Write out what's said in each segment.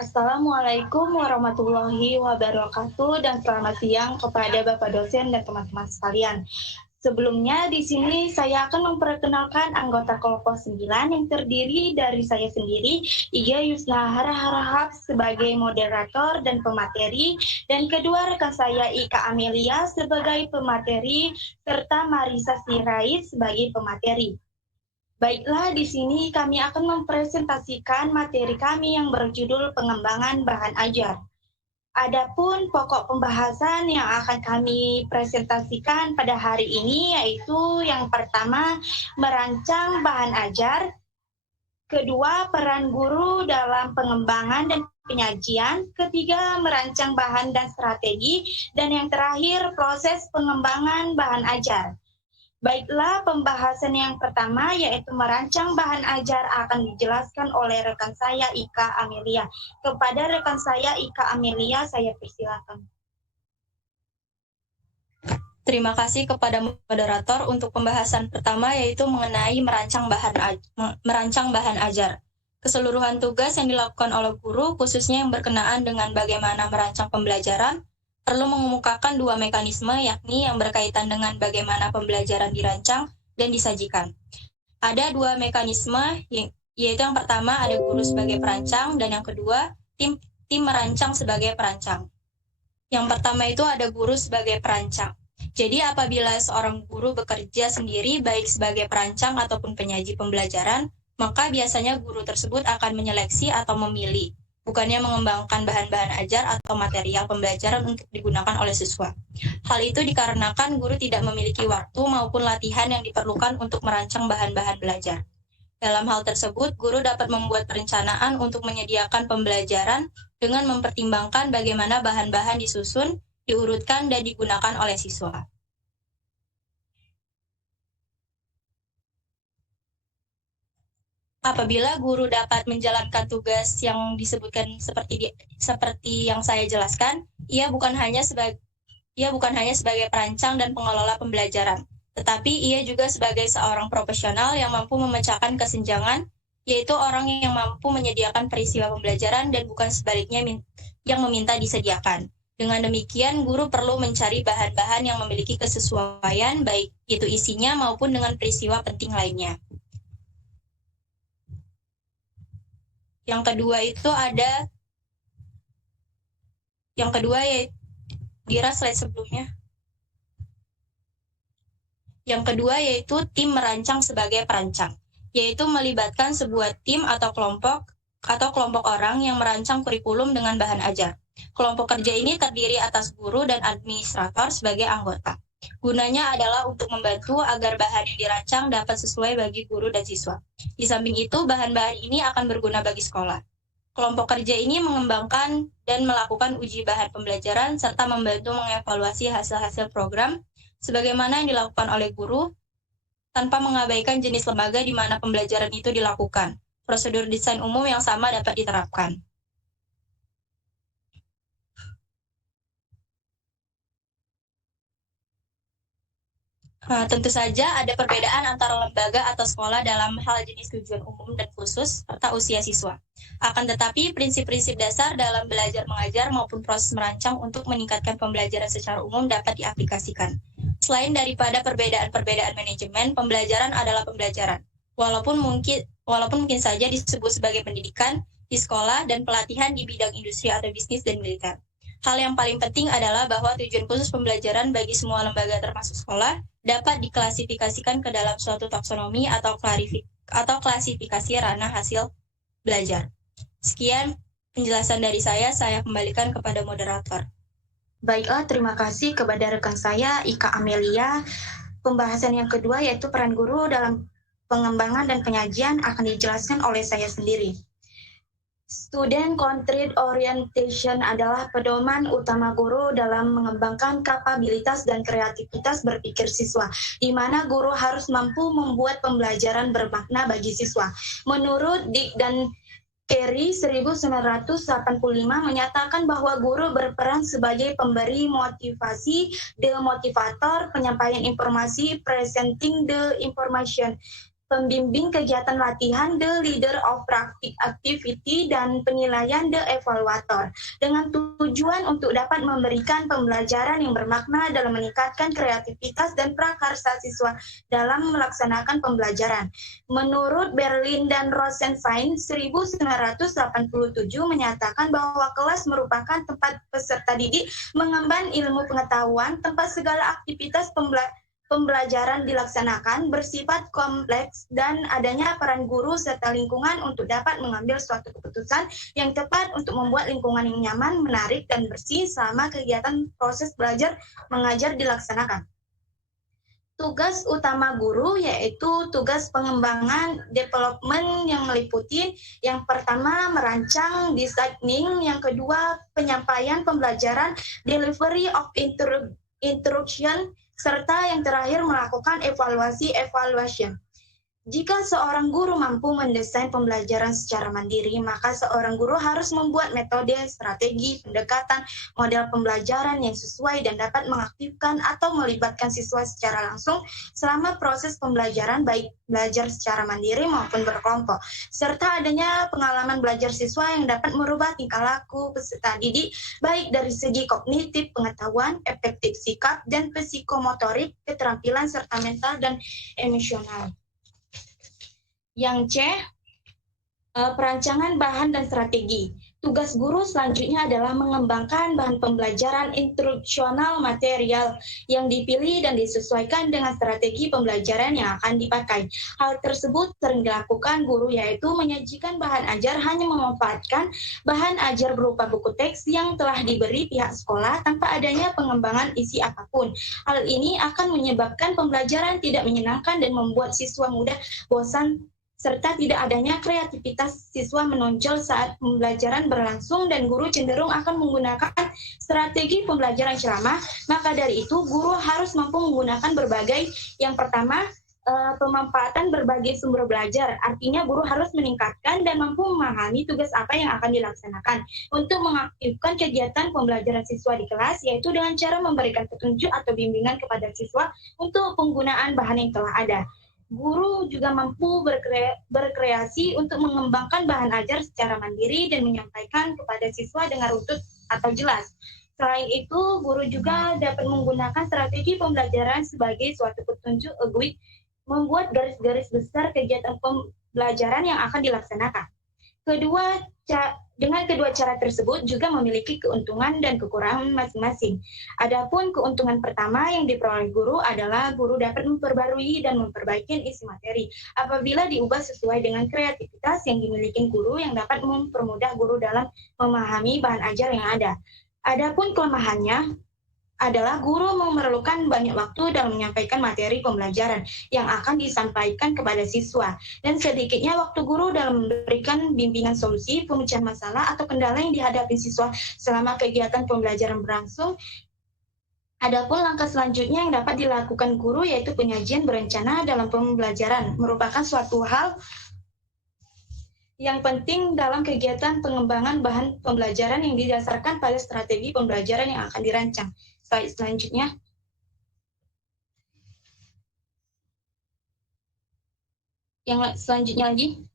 Assalamualaikum warahmatullahi wabarakatuh dan selamat siang kepada Bapak dosen dan teman-teman sekalian. Sebelumnya di sini saya akan memperkenalkan anggota kelompok 9 yang terdiri dari saya sendiri, Iga Yusna Harahap sebagai moderator dan pemateri, dan kedua rekan saya Ika Amelia sebagai pemateri, serta Marisa Sirait sebagai pemateri. Baiklah, di sini kami akan mempresentasikan materi kami yang berjudul pengembangan bahan ajar. Adapun pokok pembahasan yang akan kami presentasikan pada hari ini yaitu yang pertama, merancang bahan ajar, kedua, peran guru dalam pengembangan dan penyajian, ketiga, merancang bahan dan strategi, dan yang terakhir, proses pengembangan bahan ajar. Baiklah, pembahasan yang pertama yaitu merancang bahan ajar akan dijelaskan oleh rekan saya Ika Amelia. Kepada rekan saya Ika Amelia, saya persilakan. Terima kasih kepada moderator untuk pembahasan pertama yaitu mengenai merancang bahan ajar. Keseluruhan tugas yang dilakukan oleh guru khususnya yang berkenaan dengan bagaimana merancang pembelajaran perlu mengemukakan dua mekanisme yakni yang berkaitan dengan bagaimana pembelajaran dirancang dan disajikan. Ada dua mekanisme yaitu yang pertama ada guru sebagai perancang dan yang kedua tim merancang sebagai perancang. Yang pertama itu ada guru sebagai perancang. Jadi apabila seorang guru bekerja sendiri baik sebagai perancang ataupun penyaji pembelajaran, maka biasanya guru tersebut akan menyeleksi atau memilih, bukannya mengembangkan bahan-bahan ajar atau material pembelajaran untuk digunakan oleh siswa. Hal itu dikarenakan guru tidak memiliki waktu maupun latihan yang diperlukan untuk merancang bahan-bahan belajar. Dalam hal tersebut, guru dapat membuat perencanaan untuk menyediakan pembelajaran dengan mempertimbangkan bagaimana bahan-bahan disusun, diurutkan, dan digunakan oleh siswa. Apabila guru dapat menjalankan tugas yang disebutkan seperti yang saya jelaskan, ia bukan hanya sebagai perancang dan pengelola pembelajaran, tetapi ia juga sebagai seorang profesional yang mampu memecahkan kesenjangan, yaitu orang yang mampu menyediakan peristiwa pembelajaran dan bukan sebaliknya yang meminta disediakan. Dengan demikian, guru perlu mencari bahan-bahan yang memiliki kesesuaian, baik itu isinya maupun dengan peristiwa penting lainnya. Yang kedua yaitu Dira slide sebelumnya. Yang kedua yaitu tim merancang sebagai perancang, yaitu melibatkan sebuah tim atau kelompok orang yang merancang kurikulum dengan bahan ajar. Kelompok kerja ini terdiri atas guru dan administrator sebagai anggota. Gunanya adalah untuk membantu agar bahan yang dirancang dapat sesuai bagi guru dan siswa. Di samping itu, bahan-bahan ini akan berguna bagi sekolah. Kelompok kerja ini mengembangkan dan melakukan uji bahan pembelajaran serta membantu mengevaluasi hasil-hasil program sebagaimana yang dilakukan oleh guru tanpa mengabaikan jenis lembaga di mana pembelajaran itu dilakukan. Prosedur desain umum yang sama dapat diterapkan. Tentu saja ada perbedaan antara lembaga atau sekolah dalam hal jenis tujuan umum dan khusus serta usia siswa. Akan tetapi, prinsip-prinsip dasar dalam belajar mengajar maupun proses merancang untuk meningkatkan pembelajaran secara umum dapat diaplikasikan. Selain daripada perbedaan-perbedaan manajemen, pembelajaran adalah pembelajaran. Walaupun mungkin saja disebut sebagai pendidikan di sekolah dan pelatihan di bidang industri atau bisnis dan militer. Hal yang paling penting adalah bahwa tujuan khusus pembelajaran bagi semua lembaga termasuk sekolah dapat diklasifikasikan ke dalam suatu taksonomi atau klasifikasi ranah hasil belajar. Sekian penjelasan dari saya kembalikan kepada moderator. Baiklah, terima kasih kepada rekan saya Ika Amelia. Pembahasan yang kedua yaitu peran guru dalam pengembangan dan penyajian akan dijelaskan oleh saya sendiri. Student Centered Orientation adalah pedoman utama guru dalam mengembangkan kapabilitas dan kreativitas berpikir siswa, di mana guru harus mampu membuat pembelajaran bermakna bagi siswa. Menurut Dick dan Carey 1985 menyatakan bahwa guru berperan sebagai pemberi motivasi, the motivator, penyampaian informasi, presenting the information, pembimbing kegiatan latihan, the leader of practice activity, dan penilaian, the evaluator, dengan tujuan untuk dapat memberikan pembelajaran yang bermakna dalam meningkatkan kreativitas dan prakarsa siswa dalam melaksanakan pembelajaran. Menurut Berlin dan Rosenstein 1987 menyatakan bahwa kelas merupakan tempat peserta didik mengemban ilmu pengetahuan, tempat segala aktivitas pembelajaran dilaksanakan, bersifat kompleks, dan adanya peran guru serta lingkungan untuk dapat mengambil suatu keputusan yang tepat untuk membuat lingkungan yang nyaman, menarik, dan bersih selama kegiatan proses belajar mengajar dilaksanakan. Tugas utama guru yaitu tugas pengembangan development yang meliputi yang pertama merancang designing, yang kedua penyampaian pembelajaran delivery of instruction, serta yang terakhir melakukan evaluation. Jika seorang guru mampu mendesain pembelajaran secara mandiri, maka seorang guru harus membuat metode, strategi, pendekatan, model pembelajaran yang sesuai dan dapat mengaktifkan atau melibatkan siswa secara langsung selama proses pembelajaran, baik belajar secara mandiri maupun berkelompok, serta adanya pengalaman belajar siswa yang dapat merubah tingkah laku peserta didik, baik dari segi kognitif, pengetahuan, efektif sikap, dan psikomotorik, keterampilan, serta mental dan emosional. Yang C, perancangan bahan dan strategi. Tugas guru selanjutnya adalah mengembangkan bahan pembelajaran instruksional material yang dipilih dan disesuaikan dengan strategi pembelajaran yang akan dipakai. Hal tersebut sering dilakukan guru, yaitu menyajikan bahan ajar hanya memanfaatkan bahan ajar berupa buku teks yang telah diberi pihak sekolah tanpa adanya pengembangan isi apapun. Hal ini akan menyebabkan pembelajaran tidak menyenangkan dan membuat siswa mudah bosan, serta tidak adanya kreativitas siswa menonjol saat pembelajaran berlangsung, dan guru cenderung akan menggunakan strategi pembelajaran ceramah. Maka dari itu, guru harus mampu menggunakan berbagai, yang pertama, pemanfaatan berbagai sumber belajar. Artinya guru harus meningkatkan dan mampu memahami tugas apa yang akan dilaksanakan untuk mengaktifkan kegiatan pembelajaran siswa di kelas, yaitu dengan cara memberikan petunjuk atau bimbingan kepada siswa untuk penggunaan bahan yang telah ada. Guru juga mampu berkreasi untuk mengembangkan bahan ajar secara mandiri dan menyampaikan kepada siswa dengan runtut atau jelas. Selain itu, guru juga dapat menggunakan strategi pembelajaran sebagai suatu petunjuk guide, membuat garis-garis besar kegiatan pembelajaran yang akan dilaksanakan. Dengan kedua cara tersebut juga memiliki keuntungan dan kekurangan masing-masing. Adapun keuntungan pertama yang diperoleh guru adalah guru dapat memperbarui dan memperbaiki isi materi apabila diubah sesuai dengan kreativitas yang dimiliki guru, yang dapat mempermudah guru dalam memahami bahan ajar yang ada. Adapun kelemahannya adalah guru memerlukan banyak waktu dalam menyampaikan materi pembelajaran yang akan disampaikan kepada siswa, dan sedikitnya waktu guru dalam memberikan bimbingan solusi, pemecahan masalah, atau kendala yang dihadapi siswa selama kegiatan pembelajaran berlangsung. Adapun langkah selanjutnya yang dapat dilakukan guru yaitu penyajian berencana dalam pembelajaran, merupakan suatu hal yang penting dalam kegiatan pengembangan bahan pembelajaran yang didasarkan pada strategi pembelajaran yang akan dirancang. Slide selanjutnya. Yang selanjutnya lagi.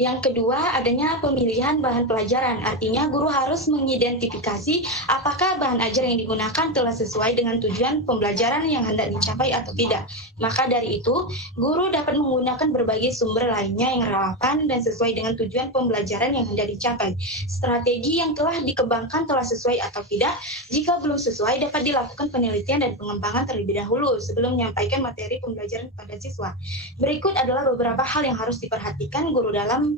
Yang kedua, adanya pemilihan bahan pelajaran. Artinya, guru harus mengidentifikasi apakah bahan ajar yang digunakan telah sesuai dengan tujuan pembelajaran yang hendak dicapai atau tidak. Maka dari itu, guru dapat menggunakan berbagai sumber lainnya yang relevan dan sesuai dengan tujuan pembelajaran yang hendak dicapai. Strategi yang telah dikembangkan telah sesuai atau tidak. Jika belum sesuai, dapat dilakukan penelitian dan pengembangan terlebih dahulu sebelum menyampaikan materi pembelajaran kepada siswa. Berikut adalah beberapa hal yang harus diperhatikan guru dalam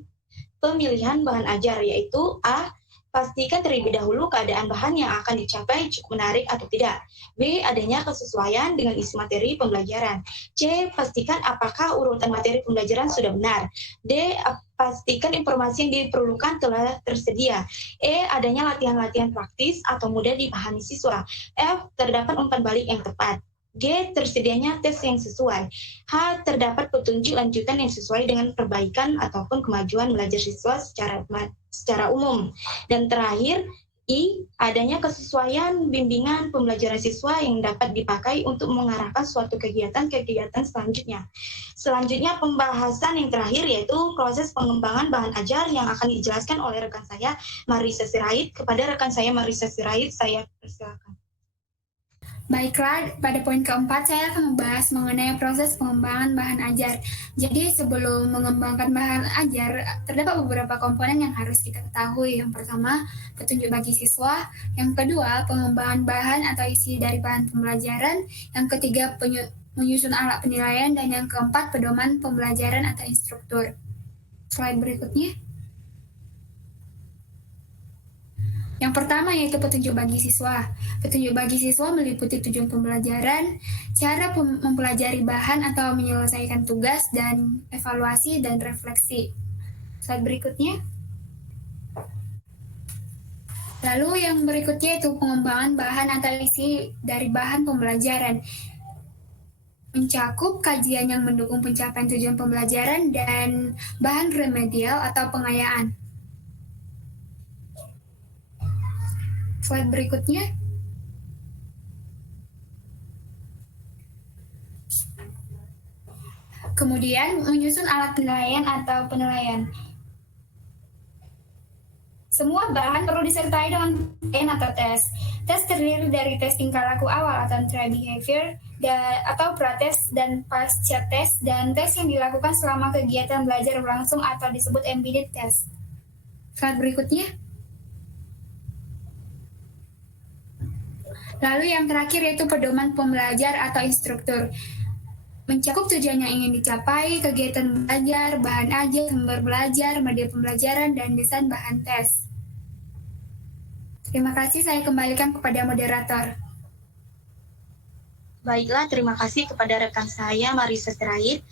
pemilihan bahan ajar, yaitu A. Pastikan terlebih dahulu keadaan bahan yang akan dicapai cukup menarik atau tidak. B. Adanya kesesuaian dengan isi materi pembelajaran. C. Pastikan apakah urutan materi pembelajaran sudah benar. D. Pastikan informasi yang diperlukan telah tersedia. E. Adanya latihan-latihan praktis atau mudah dipahami siswa. F. Terdapat umpan balik yang tepat. G. Tersedianya tes yang sesuai. H. Terdapat petunjuk lanjutan yang sesuai dengan perbaikan ataupun kemajuan belajar siswa secara umum. Dan terakhir, adanya kesesuaian bimbingan pembelajaran siswa yang dapat dipakai untuk mengarahkan suatu kegiatan-kegiatan selanjutnya. Selanjutnya pembahasan yang terakhir yaitu proses pengembangan bahan ajar yang akan dijelaskan oleh rekan saya Marisa Sirait. Kepada rekan saya Marisa Sirait, saya persilakan. Baiklah, pada poin keempat saya akan membahas mengenai proses pengembangan bahan ajar. Jadi sebelum mengembangkan bahan ajar, terdapat beberapa komponen yang harus kita ketahui. Yang pertama, petunjuk bagi siswa. Yang kedua, pengembangan bahan atau isi dari bahan pembelajaran. Yang ketiga, menyusun alat penilaian. Dan yang keempat, pedoman pembelajaran atau instruktur. Slide berikutnya. Yang pertama yaitu petunjuk bagi siswa. Petunjuk bagi siswa meliputi tujuan pembelajaran, cara mempelajari bahan atau menyelesaikan tugas, dan evaluasi dan refleksi. Slide berikutnya. Lalu yang berikutnya itu pengembangan bahan atau isi dari bahan pembelajaran. Mencakup kajian yang mendukung pencapaian tujuan pembelajaran dan bahan remedial atau pengayaan. Slide berikutnya. Kemudian menyusun alat penilaian atau penilaian. Semua bahan perlu disertai dengan penilaian atau tes. Tes terdiri dari tes tingkah laku awal atau trial behavior atau prates dan pasca tes, dan tes yang dilakukan selama kegiatan belajar berlangsung atau disebut embedded test. Slide berikutnya. Lalu yang terakhir yaitu pedoman pembelajar atau instruktur. Mencakup tujuan yang ingin dicapai, kegiatan belajar, bahan ajar, sumber belajar, media pembelajaran, dan desain bahan tes. Terima kasih, saya kembalikan kepada moderator. Baiklah, terima kasih kepada rekan saya Marisa Sirait.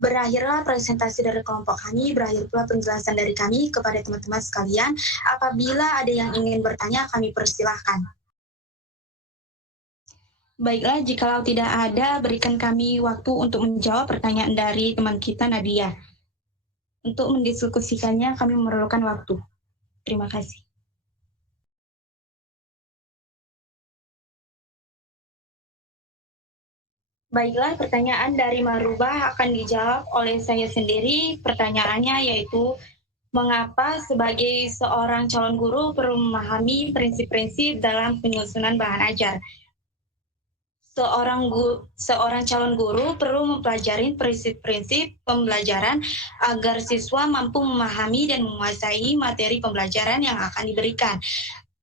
Berakhirlah presentasi dari kelompok kami, berakhir pula penjelasan dari kami kepada teman-teman sekalian. Apabila ada yang ingin bertanya, kami persilahkan. Baiklah, jikalau tidak ada, berikan kami waktu untuk menjawab pertanyaan dari teman kita Nadia. Untuk mendiskusikannya, kami memerlukan waktu. Terima kasih. Baiklah, pertanyaan dari Marubah akan dijawab oleh saya sendiri. Pertanyaannya yaitu, mengapa sebagai seorang calon guru perlu memahami prinsip-prinsip dalam penyusunan bahan ajar? Seorang calon guru perlu mempelajari prinsip-prinsip pembelajaran agar siswa mampu memahami dan menguasai materi pembelajaran yang akan diberikan.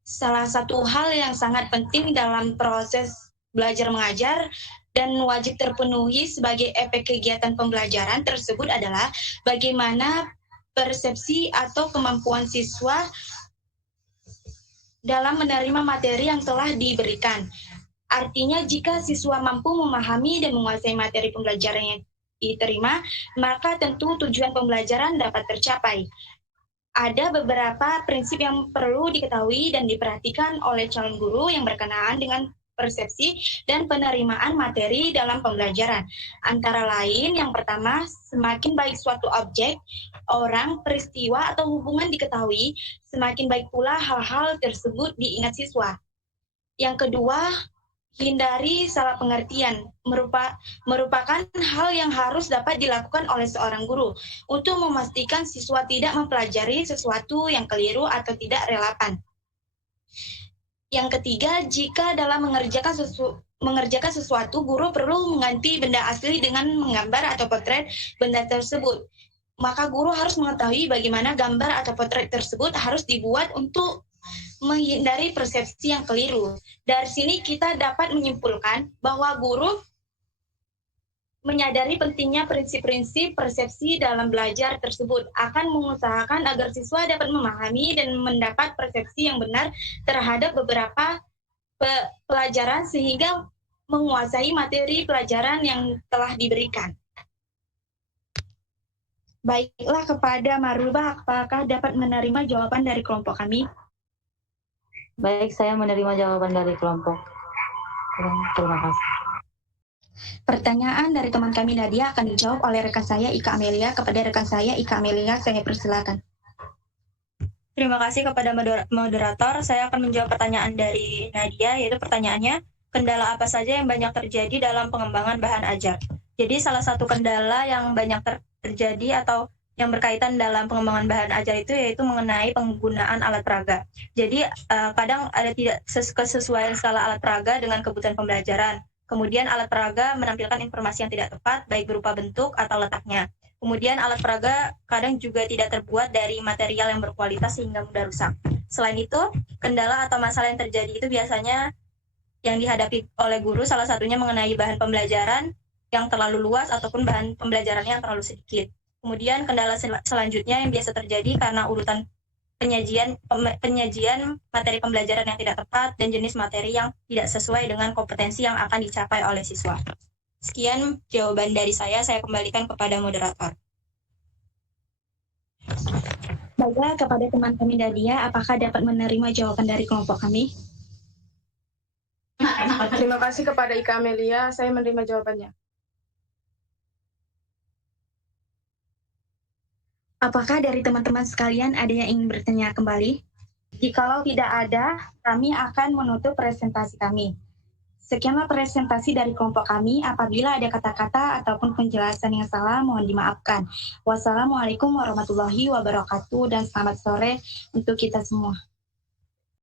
Salah satu hal yang sangat penting dalam proses belajar mengajar dan wajib terpenuhi sebagai efek kegiatan pembelajaran tersebut adalah bagaimana persepsi atau kemampuan siswa dalam menerima materi yang telah diberikan. Artinya, jika siswa mampu memahami dan menguasai materi pembelajaran yang diterima, maka tentu tujuan pembelajaran dapat tercapai. Ada beberapa prinsip yang perlu diketahui dan diperhatikan oleh calon guru yang berkenaan dengan persepsi dan penerimaan materi dalam pembelajaran. Antara lain, yang pertama, semakin baik suatu objek, orang, peristiwa, atau hubungan diketahui, semakin baik pula hal-hal tersebut diingat siswa. Yang kedua, hindari salah pengertian, merupakan hal yang harus dapat dilakukan oleh seorang guru untuk memastikan siswa tidak mempelajari sesuatu yang keliru atau tidak relevan. Yang ketiga, jika dalam mengerjakan sesuatu, guru perlu mengganti benda asli dengan menggambar atau potret benda tersebut. Maka guru harus mengetahui bagaimana gambar atau potret tersebut harus dibuat untuk menghindari persepsi yang keliru. Dari sini kita dapat menyimpulkan bahwa guru menyadari pentingnya prinsip-prinsip persepsi dalam belajar tersebut, akan mengusahakan agar siswa dapat memahami dan mendapat persepsi yang benar terhadap beberapa pelajaran sehingga menguasai materi pelajaran yang telah diberikan. Baiklah, kepada Marubah, apakah dapat menerima jawaban dari kelompok kami? Baik, saya menerima jawaban dari kelompok. Terima kasih. Pertanyaan dari teman kami Nadia akan dijawab oleh rekan saya Ika Amelia. Kepada rekan saya Ika Amelia, saya persilakan. Terima kasih kepada moderator. Saya akan menjawab pertanyaan dari Nadia, yaitu pertanyaannya, kendala apa saja yang banyak terjadi dalam pengembangan bahan ajar? Jadi salah satu kendala yang banyak terjadi atau yang berkaitan dalam pengembangan bahan ajar itu yaitu mengenai penggunaan alat peraga. Jadi kadang ada tidak kesesuaian skala alat peraga dengan kebutuhan pembelajaran. Kemudian alat peraga menampilkan informasi yang tidak tepat, baik berupa bentuk atau letaknya. Kemudian alat peraga kadang juga tidak terbuat dari material yang berkualitas sehingga mudah rusak. Selain itu, kendala atau masalah yang terjadi itu biasanya yang dihadapi oleh guru salah satunya mengenai bahan pembelajaran yang terlalu luas ataupun bahan pembelajarannya yang terlalu sedikit. Kemudian kendala selanjutnya yang biasa terjadi karena urutan penyajian materi pembelajaran yang tidak tepat dan jenis materi yang tidak sesuai dengan kompetensi yang akan dicapai oleh siswa. Sekian jawaban dari saya kembalikan kepada moderator. Baiklah, kepada teman kami Nadia, apakah dapat menerima jawaban dari kelompok kami? Terima kasih kepada Ika Amelia, saya menerima jawabannya. Apakah dari teman-teman sekalian ada yang ingin bertanya kembali? Jikalau tidak ada, kami akan menutup presentasi kami. Sekianlah presentasi dari kelompok kami. Apabila ada kata-kata ataupun penjelasan yang salah, mohon dimaafkan. Wassalamualaikum warahmatullahi wabarakatuh dan selamat sore untuk kita semua.